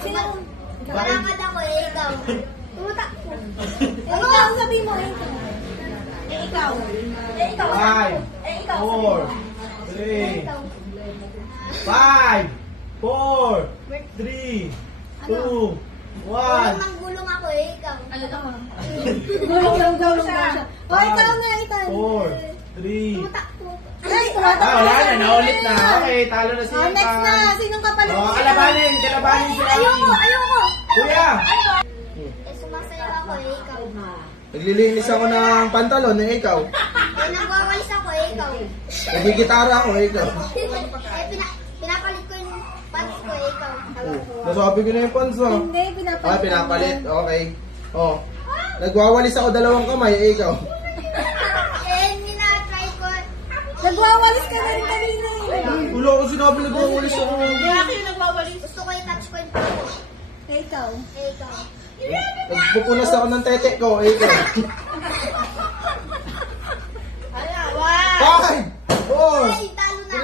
Sino? Malakad ako eh, ikaw. Tumatakbo. Ikaw, sabi mo, ikaw. Ikaw. Ikaw. 5, Ikaw. 4, 3, Ikaw. 5, 4, 3, 2, 1. Gulong ako eh, ikaw. Ano ka? Gulong daw siya. O, ikaw na, Ethan. 4, 3. Tumatakbo. Ay, tumatakbo Wala siya. na, naulit na. Okay, talo na si O, next na. Sinong kapalit Oh, niya? kalabanin sila. Ayoko. Kuya! Eh, sumasayaw ako eh, ikaw. Naglilinis ako ng pantalon, ikaw. Eh, nagwawalis ako eh, ikaw. Nagigitara ako, ikaw. Pinapalit ko yung pants ko eh, ikaw. Nasabi ko na yung pants mo. Hindi, pinapalit. Pinapalit. Okay. Oh. Nagwawalis ako dalawang kamay, ikaw. Eh, minatry ko. Nagwawalis ka na rin kanina eh. Wala ko sinabi nagwawalis ako. Gusto ko i-touch ko yung pants ko. Ikaw. Eh, ikaw. Nagpupunas ako ng tete ko, ikaw. 5, 4, Ay, talo na.